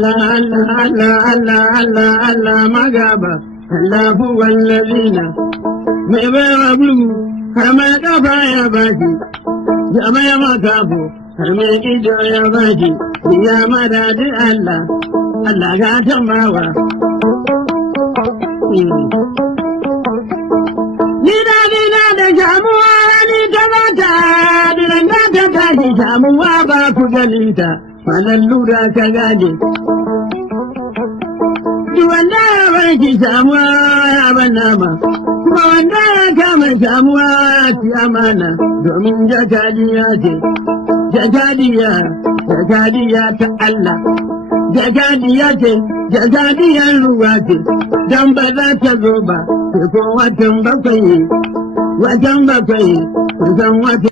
Allah Allah Allah Allah Allah Allah magaba Allah huwa allazina mai baiwa gurgu har mai kafa ya baki ya mai makafo har mai ido ya baki ya madadi Allah Allah ga tambawa ni da jamuwa ni ta mata dinan da ta tashi jamuwa ba ku ganinta malan lura ka gane duk wanda ya barki jamuwa ya ban nama kuma wanda ya kama jamuwa ya ci amana domin jakadiya ce jakadiya ta Allah jakadiya ce jakadiyar ruwa ce don ba za ta zo ba sai ko watan bakwai kusan watan